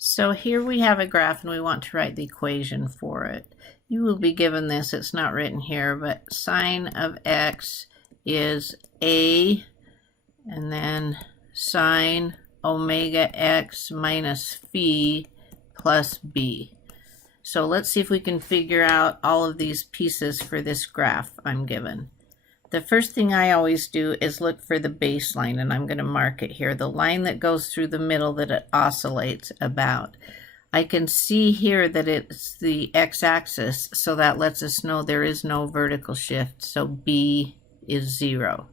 So here we have a graph and we want to write the equation for it. You will be given this, it's not written here, but sine of x is a, and then sine omega x minus phi plus b. So let's see if we can figure out all of these pieces for this graph I'm given. The first thing I always do is look for the baseline, and I'm going to mark it here, the line that goes through the middle that it oscillates about. I can see here that it's the x-axis, so that lets us know there is no vertical shift, so b is 0.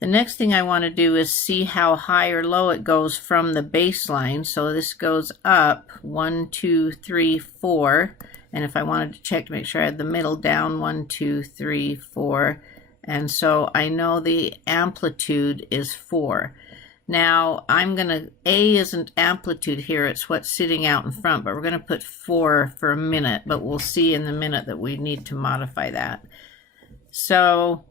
The next thing I want to do is see how high or low it goes from the baseline. So this goes up 1, 2, 3, 4. And if I wanted to check to make sure I had the middle down, 1, 2, 3, 4. And so I know the amplitude is 4. Now A isn't amplitude here, it's what's sitting out in front, but we're going to put 4 for a minute, but we'll see in the minute that we need to modify that. So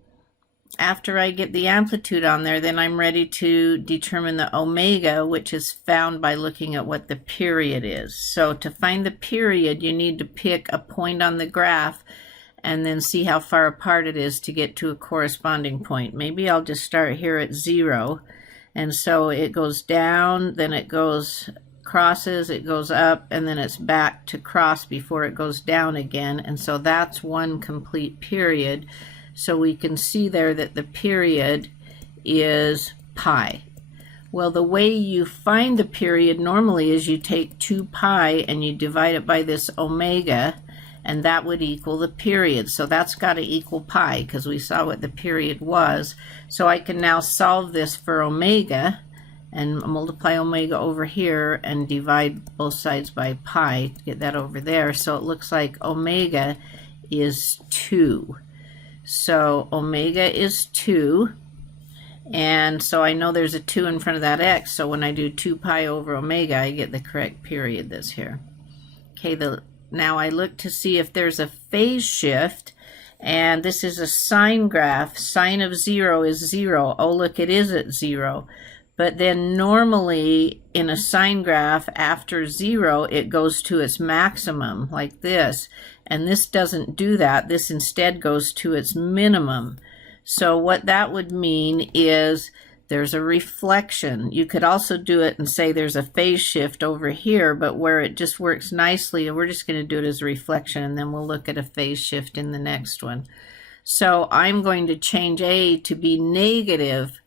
after I get the amplitude on there, then I'm ready to determine the omega, which is found by looking at what the period is. So to find the period, you need to pick a point on the graph and then see how far apart it is to get to a corresponding point. Maybe I'll just start here at 0. And so it goes down, then it goes crosses, it goes up, and then it's back to cross before it goes down again. And so that's one complete period. So we can see there that the period is pi. Well, the way you find the period normally is you take 2 pi and you divide it by this omega, and that would equal the period. So that's got to equal pi because we saw what the period was. So I can now solve this for omega and multiply omega over here and divide both sides by pi to get that over there. So it looks like omega is 2. So omega is 2, and so I know there's a 2 in front of that x, so when I do 2 pi over omega, I get the correct period that's here. Okay, now I look to see if there's a phase shift, and this is a sine graph. Sine of 0 is 0. Oh, look, it is at 0. But then normally in a sine graph, after 0, it goes to its maximum, like this. And this doesn't do that. This instead goes to its minimum. So what that would mean is there's a reflection. You could also do it and say there's a phase shift over here, but where it just works nicely, and we're just going to do it as a reflection, and then we'll look at a phase shift in the next one. So I'm going to change A to be negative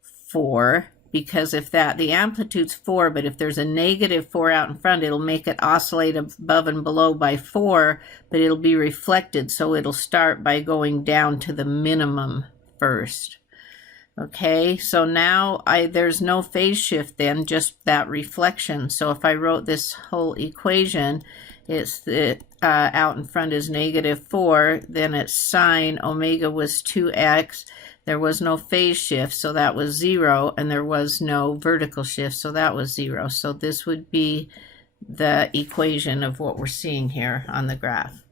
4. Because if the amplitude's 4, but if there's a negative 4 out in front, it'll make it oscillate above and below by 4, but it'll be reflected, so it'll start by going down to the minimum first. Okay, so now there's no phase shift then, just that reflection. So if I wrote this whole equation, it's out in front is negative 4, then it's sine omega was 2x. There was no phase shift, so that was 0, and there was no vertical shift, so that was 0. So this would be the equation of what we're seeing here on the graph.